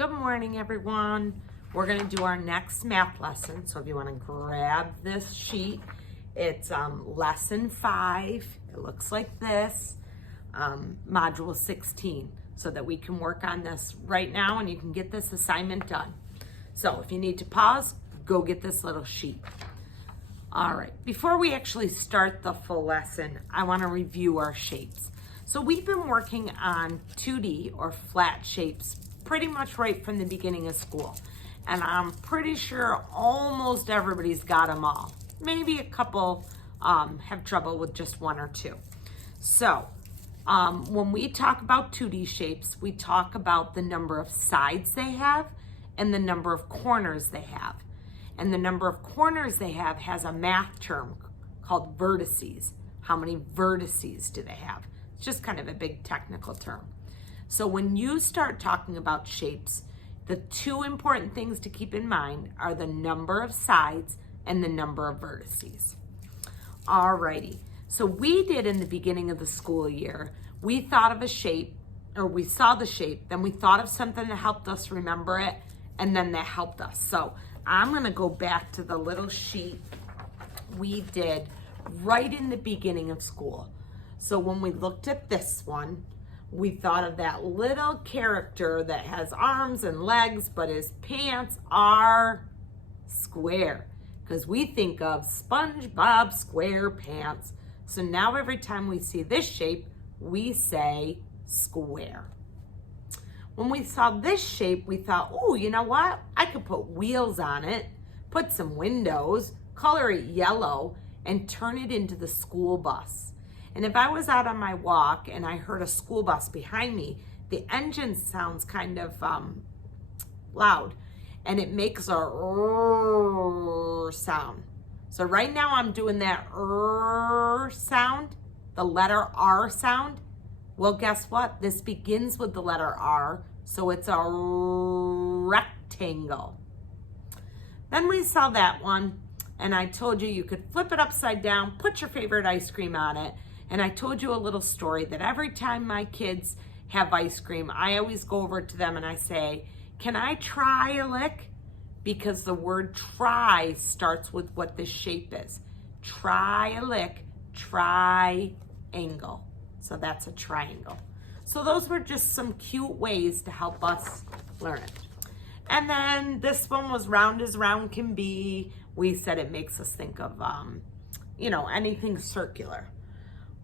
Good morning, everyone. We're going to do our next math lesson. So if you want to grab this sheet, it's lesson 5. It looks like this, module 16, so that we can work on this right now and you can get this assignment done. So if you need to pause, go get this little sheet. All right, before we actually start the full lesson, I want to review our shapes. So we've been working on 2D or flat shapes pretty much right from the beginning of school. And I'm pretty sure almost everybody's got them all. Maybe a couple have trouble with just one or two. So when we talk about 2D shapes, we talk about the number of sides they have and the number of corners they have. And the number of corners they have has a math term called vertices. How many vertices do they have? It's just kind of a big technical term. So when you start talking about shapes, the two important things to keep in mind are the number of sides and the number of vertices. Alrighty, so we did in the beginning of the school year, we thought of a shape, or we saw the shape, then we thought of something that helped us remember it, and then that helped us. So I'm gonna go back to the little sheet we did right in the beginning of school. So when we looked at this one, we thought of that little character that has arms and legs, but his pants are square, because we think of SpongeBob SquarePants. So now every time we see this shape, we say square. When we saw this shape, we thought, oh, you know what? I could put wheels on it, put some windows, color it yellow, and turn it into the school bus. And if I was out on my walk and I heard a school bus behind me, the engine sounds kind of loud, and it makes a sound. So right now I'm doing that sound, the letter R sound. Well, guess what? This begins with the letter R, so it's a rectangle. Then we saw that one, and I told you you could flip it upside down, put your favorite ice cream on it. And I told you a little story that every time my kids have ice cream, I always go over to them and I say, can I try a lick? Because the word try starts with what this shape is. Try a lick, triangle. So that's a triangle. So those were just some cute ways to help us learn it. And then this one was round as round can be. We said it makes us think of, anything circular.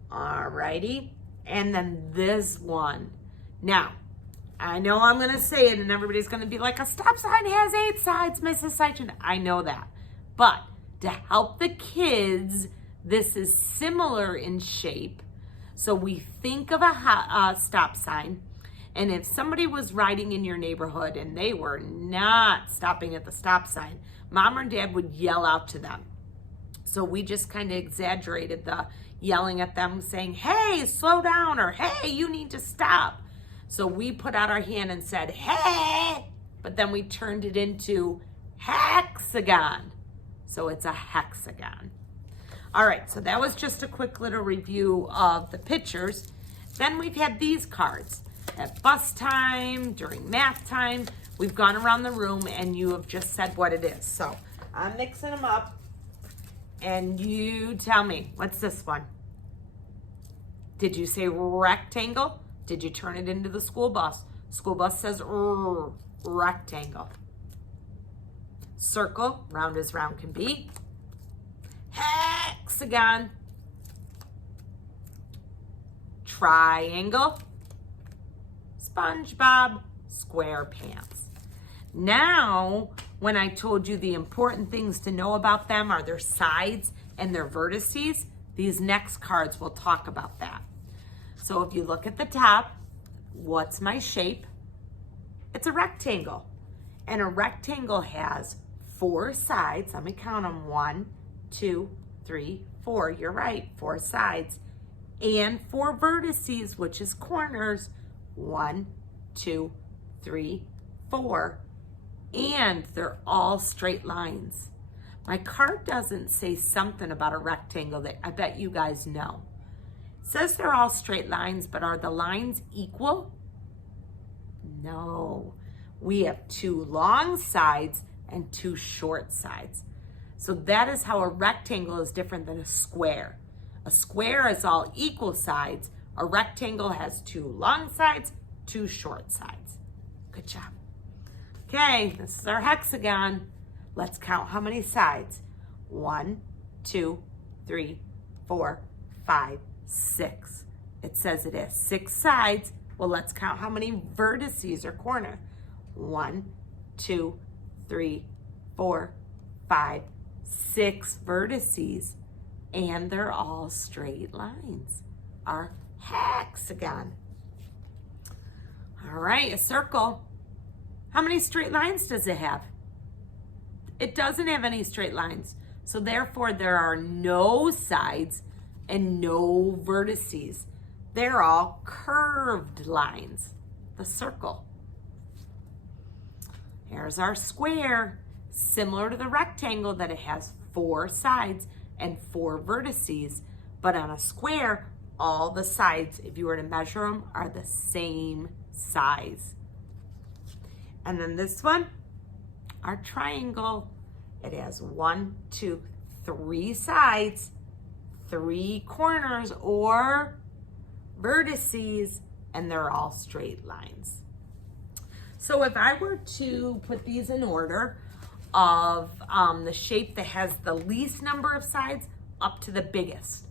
Alrighty, and then this one. Now, I know I'm going to say it and everybody's going to be like, a stop sign has 8 sides, Mrs. Seitchen. I know that. But to help the kids, this is similar in shape. So we think of a stop sign, and if somebody was riding in your neighborhood and they were not stopping at the stop sign, mom or dad would yell out to them. So we just kind of exaggerated the yelling at them saying, hey, slow down, or hey, you need to stop. So we put out our hand and said, hey, but then we turned it into hexagon. So it's a hexagon. All right, so that was just a quick little review of the pictures. Then we've had these cards. At bus time, during math time, we've gone around the room and you have just said what it is. So I'm mixing them up. And you tell me, what's this one? Did you say rectangle? Did you turn it into the school bus? School bus says rectangle. Circle, round as round can be. Hexagon. Triangle. SpongeBob SquarePants. Now, when I told you the important things to know about them are their sides and their vertices, these next cards will talk about that. So if you look at the top, what's my shape? It's a rectangle. And a rectangle has 4 sides. Let me count them. 1, 2, 3, 4. You're right, 4 sides. And 4 vertices, which is corners. 1, 2, 3, 4. And they're all straight lines. My card doesn't say something about a rectangle that I bet you guys know. It says they're all straight lines, but are the lines equal? No. we have 2 long sides and 2 short sides. So that is how a rectangle is different than a square. A square is all equal sides. A rectangle has 2 long sides, 2 short sides. Good job. Okay, this is our hexagon. Let's count how many sides. 1, 2, 3, 4, 5, 6. It says it has 6 sides. Well, let's count how many vertices or corners. 1, 2, 3, 4, 5, 6 vertices, and they're all straight lines. Our hexagon. All right, a circle. How many straight lines does it have? It doesn't have any straight lines. So therefore, there are no sides and no vertices. They're all curved lines. The circle. Here's our square. Similar to the rectangle, that it has 4 sides and 4 vertices. But on a square, all the sides, if you were to measure them, are the same size. And then this one, our triangle, it has 1, 2, 3 sides, 3 corners or vertices, and they're all straight lines. So if I were to put these in order of the shape that has the least number of sides up to the biggest,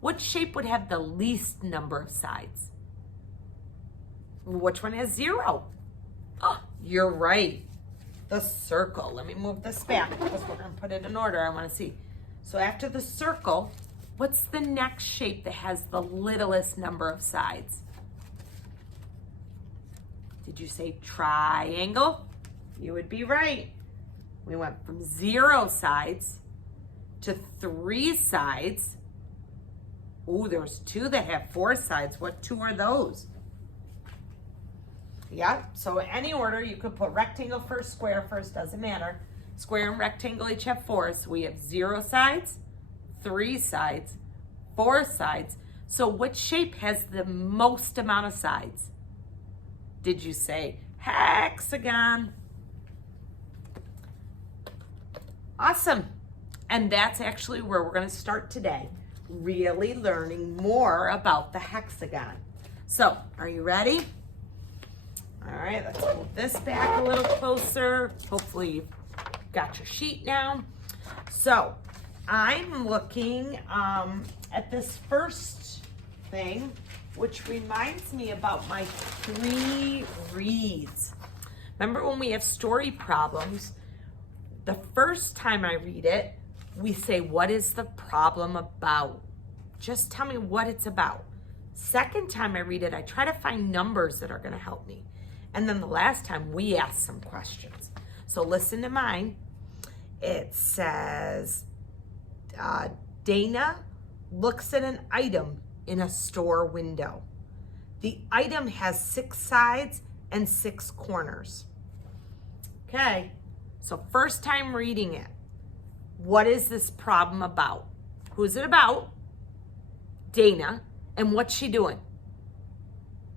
what shape would have the least number of sides? Which one has 0? Oh, you're right. The circle. Let me move this back because we're going to put it in order. I want to see. So after the circle, what's the next shape that has the littlest number of sides? Did you say triangle? You would be right. We went from 0 sides to 3 sides. Ooh, there's 2 that have 4 sides. What 2 are those? Yeah, so any order, you could put rectangle first, square first, doesn't matter. Square and rectangle each have 4, so we have 0 sides, 3 sides, 4 sides. So which shape has the most amount of sides? Did you say hexagon? Awesome. And that's actually where we're going to start today, really learning more about the hexagon. So, are you ready? All right, let's move this back a little closer. Hopefully you've got your sheet now. So, I'm looking at this first thing, which reminds me about my 3 reads. Remember when we have story problems, the first time I read it, we say, what is the problem about? Just tell me what it's about. Second time I read it, I try to find numbers that are going to help me. And then the last time, we ask some questions. So listen to mine. It says, Dana looks at an item in a store window. The item has 6 sides and 6 corners. Okay, so first time reading it. What is this problem about? Who's it about? Dana. And what's she doing?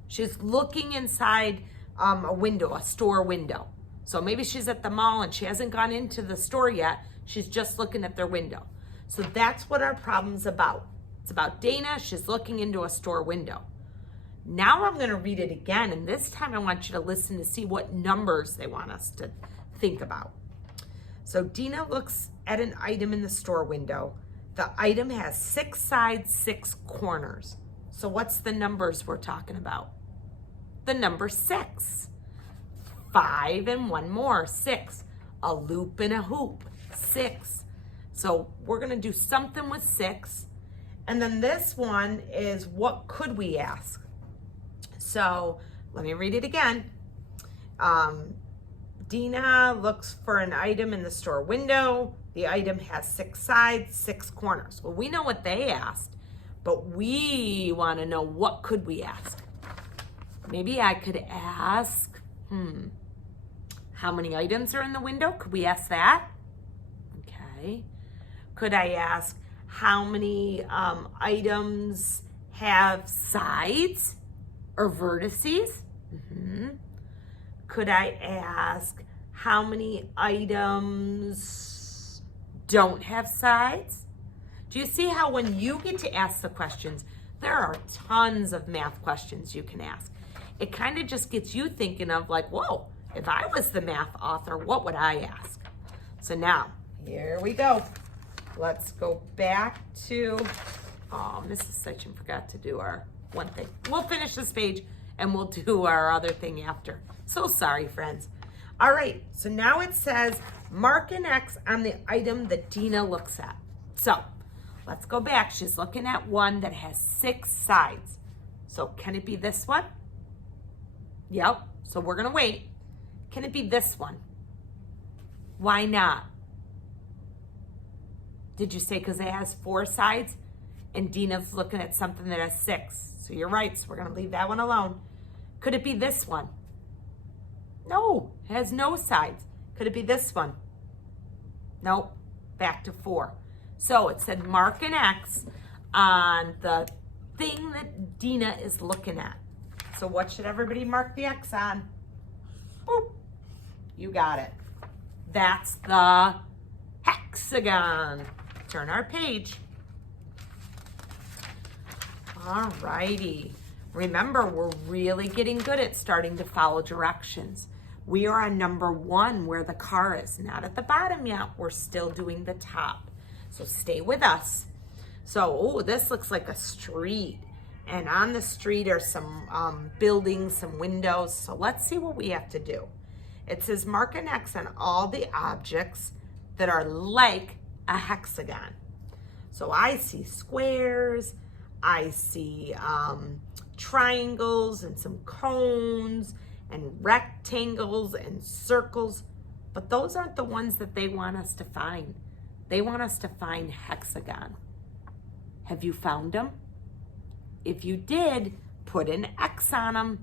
She's looking inside a window, a store window. So maybe she's at the mall and she hasn't gone into the store yet. She's just looking at their window. So that's what our problem's about. It's about Dana. She's looking into a store window. Now I'm going to read it again, and this time I want you to listen to see what numbers they want us to think about. So Dina looks at an item in the store window. The item has 6 sides, 6 corners. So what's the numbers we're talking about? The number 6. 5 and 1 more, 6. A loop and a hoop, 6. So we're going to do something with 6. And then this one is, what could we ask? So let me read it again. Dina looks for an item in the store window. The item has 6 sides, 6 corners. Well, we know what they asked, but we want to know, what could we ask? Maybe I could ask, how many items are in the window? Could we ask that? Okay. Could I ask, how many items have sides or vertices? Could I ask how many items don't have sides? Do you see how when you get to ask the questions, there are tons of math questions you can ask. It kind of just gets you thinking of like, whoa, if I was the math author, what would I ask? So now, here we go. Let's go back to, oh, Mrs. Sitchin forgot to do our one thing. We'll finish this page and we'll do our other thing after. So sorry, friends. All right, so now it says mark an X on the item that Dina looks at. So let's go back. She's looking at one that has 6 sides. So can it be this one? Yep, so we're gonna wait. Can it be this one? Why not? Did you say because it has 4 sides? And Dina's looking at something that has 6. So you're right, so we're gonna leave that one alone. Could it be this one? No, it has no sides. Could it be this one? Nope, back to 4. So it said mark an X on the thing that Dina is looking at. So what should everybody mark the X on? Boop, you got it. That's the hexagon. Turn our page. All righty. Remember, we're really getting good at starting to follow directions. We are on number 1 where the car is, not at the bottom yet. We're still doing the top. So stay with us. So, oh, this looks like a street. And on the street are some buildings, some windows. So let's see what we have to do. It says mark an X on all the objects that are like a hexagon. So I see squares, I see triangles and some cones and rectangles and circles, but those aren't the ones that they want us to find. They want us to find hexagon. Have you found them? If you did, put an X on them.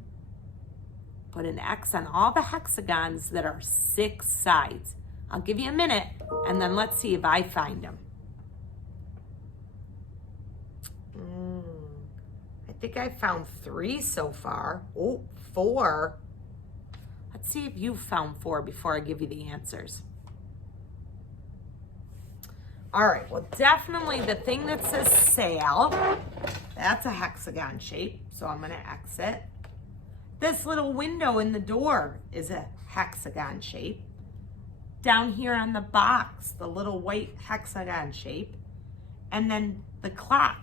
Put an X on all the hexagons that are 6 sides. I'll give you a minute, and then let's see if I find them. I think I found 3 so far. Oh, 4. Let's see if you found 4 before I give you the answers. All right, well, definitely the thing that says sail, that's a hexagon shape, so I'm gonna exit. This little window in the door is a hexagon shape. Down here on the box, the little white hexagon shape. And then the clock,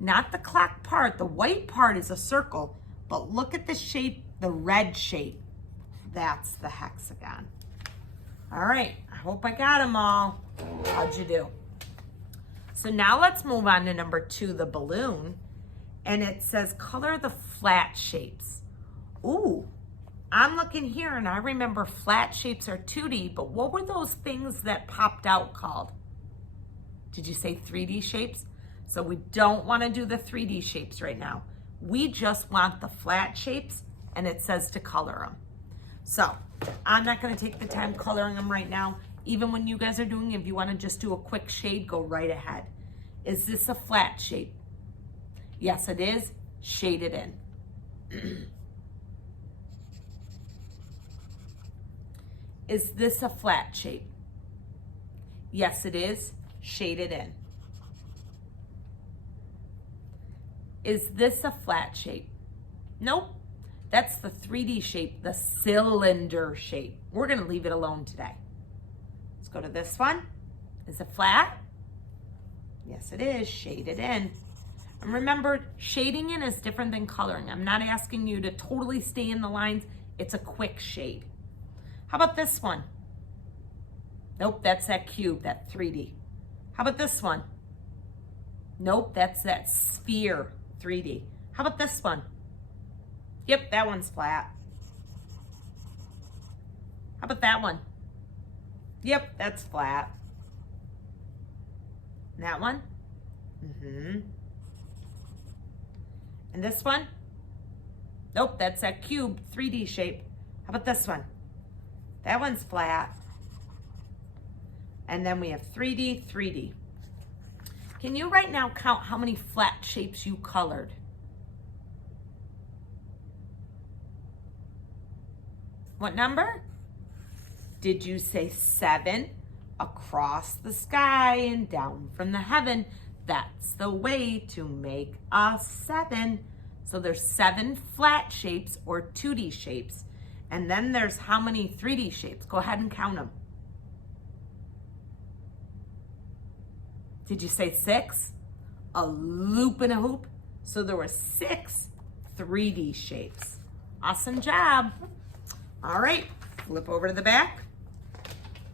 not the clock part, the white part is a circle, but look at the shape, the red shape. That's the hexagon. All right, I hope I got them all. How'd you do? So now let's move on to number 2, the balloon. And it says color the flat shapes. Ooh, I'm looking here and I remember flat shapes are 2D, but what were those things that popped out called? Did you say 3D shapes? So we don't want to do the 3D shapes right now. We just want the flat shapes, and it says to color them. So I'm not going to take the time coloring them right now. Even when you guys are doing, if you want to just do a quick shade, go right ahead. Is this a flat shape? Yes, it is. Shade it in. Is this a flat shape? Yes, it is. Shade it in. Is this a flat shape? Nope. That's the 3D shape, the cylinder shape. We're going to leave it alone today. Let's go to this one. Is it flat? Yes, it is. Shade it in. And remember, shading in is different than coloring. I'm not asking you to totally stay in the lines. It's a quick shade. How about this one? Nope, that's that cube, that 3D. How about this one? Nope, that's that sphere, 3D. How about this one? Yep, that one's flat. How about that one? Yep, that's flat. And that one? And this one? Nope, that's that cube, 3D shape. How about this one? That one's flat. And then we have 3D, 3D. Can you right now count how many flat shapes you colored? What number? Did you say 7? Across the sky and down from the heaven. That's the way to make a 7. So there's 7 flat shapes or 2D shapes. And then there's how many 3D shapes? Go ahead and count them. Did you say 6? A loop and a hoop. So there were 6 3D shapes. Awesome job. All right, flip over to the back.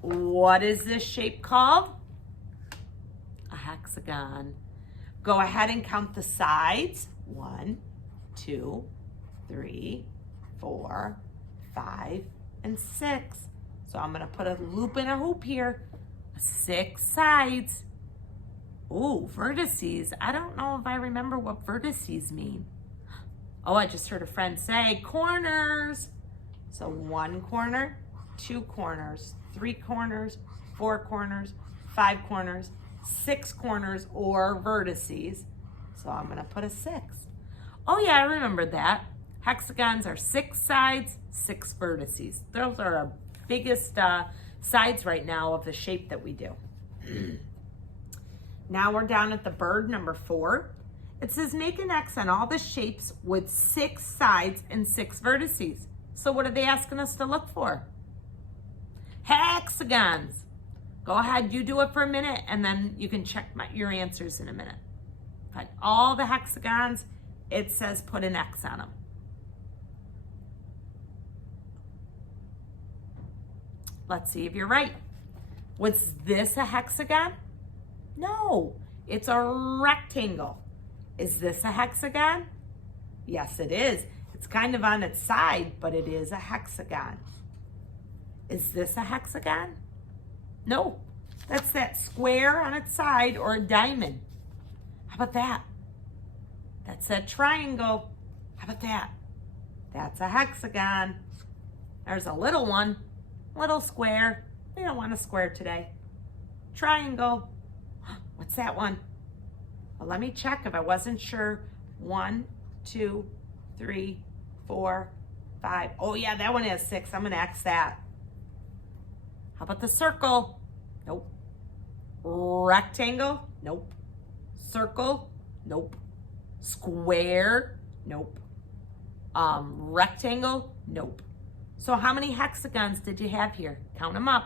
What is this shape called? A hexagon. Go ahead and count the sides. 1, 2, 3, 4, 5, and 6. So I'm gonna put a loop and a hoop here. 6 sides. Ooh, vertices. I don't know if I remember what vertices mean. Oh, I just heard a friend say corners. So 1 corner, 2 corners, 3 corners, 4 corners, 5 corners, 6 corners, or vertices. So I'm gonna put a 6. Oh yeah, I remember that. Hexagons are 6 sides, 6 vertices. Those are our biggest sides right now of the shape that we do. Now we're down at the bird, number 4. It says make an X on all the shapes with 6 sides and 6 vertices. So what are they asking us to look for? Hexagons. Go ahead, you do it for a minute, and then you can check your answers in a minute. But all the hexagons, it says put an X on them. Let's see if you're right. Was this a hexagon? No, it's a rectangle. Is this a hexagon? Yes, it is. It's kind of on its side, but it is a hexagon. Is this a hexagon? No, that's that square on its side or a diamond. How about that? That's that triangle. How about that? That's a hexagon. There's a little one, little square. We don't want a square today. Triangle. What's that one? Well, let me check if I wasn't sure. 1, 2, 3, 4, 5. Oh yeah, that one has 6. I'm gonna X that. How about the circle? Nope. Rectangle? Nope. Circle? Nope. Square? Nope. Rectangle? Nope. So how many hexagons did you have here? Count them up.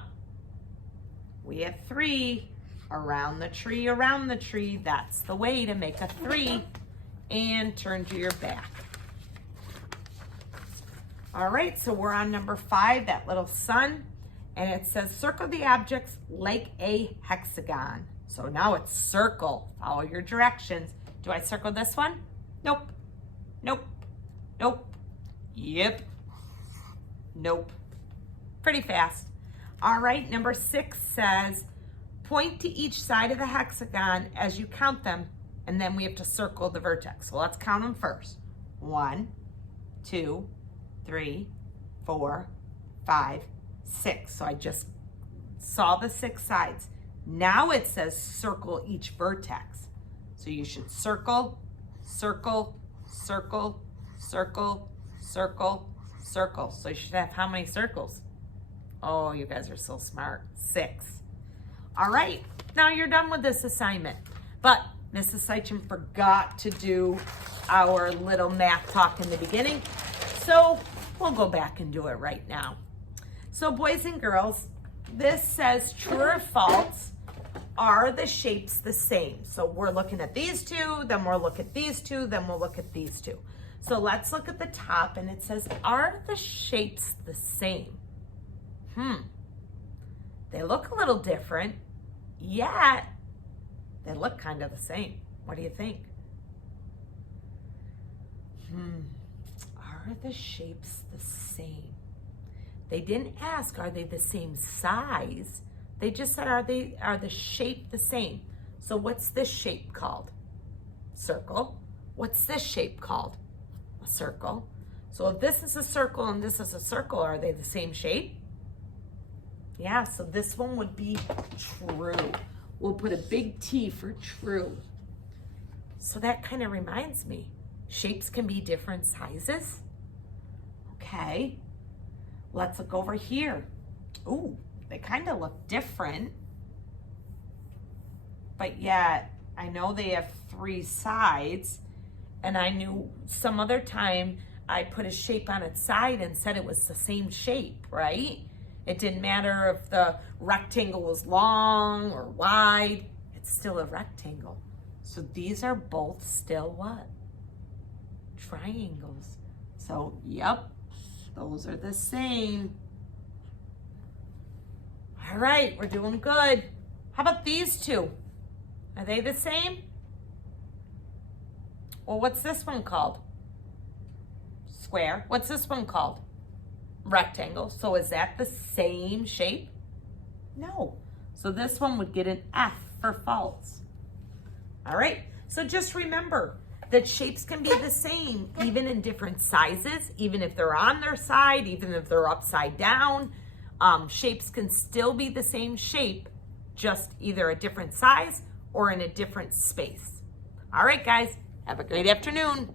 We have 3. Around the tree, that's the way to make a 3. And turn to your back. All right, so we're on number 5, that little sun. And it says circle the objects like a hexagon. So now it's circle. Follow your directions. Do I circle this one? Nope. Nope. Nope. Yep. Nope. Pretty fast. All right, number 6 says point to each side of the hexagon as you count them, and then we have to circle the vertex. So let's count them first. 1, 2, 3, 4, 5, 6. So I just saw the 6 sides. Now it says circle each vertex. So you should circle, circle, circle, circle, circle, circle. So you should have how many circles? Oh, you guys are so smart. 6. All right, now you're done with this assignment. But Mrs. Seichem forgot to do our little math talk in the beginning. So we'll go back and do it right now. So boys and girls, this says true or false, are the shapes the same? So we're looking at these 2, then we'll look at these 2, then we'll look at these 2. So let's look at the top, and it says, are the shapes the same? They look a little different, yet they look kind of the same. What do you think? Are the shapes the same? They didn't ask, are they the same size? They just said, are the shape the same? So what's this shape called? Circle. What's this shape called? A circle. So if this is a circle and this is a circle, are they the same shape? Yeah, so this one would be true. We'll put a big T for true. So that kind of reminds me, shapes can be different sizes. Okay. Let's look over here. Ooh, they kind of look different. But yet, I know they have 3 sides. And I knew some other time I put a shape on its side and said it was the same shape, right? It didn't matter if the rectangle was long or wide. It's still a rectangle. So these are both still what? Triangles. So, yep, those are the same. All right, we're doing good. How about these two? Are they the same? Well, what's this one called? Square. What's this one called? Rectangle. So is that the same shape? No. So this one would get an F for false. All right. So just remember that shapes can be the same even in different sizes, even if they're on their side, even if they're upside down. Shapes can still be the same shape, just either a different size or in a different space. All right, guys. Have a great afternoon.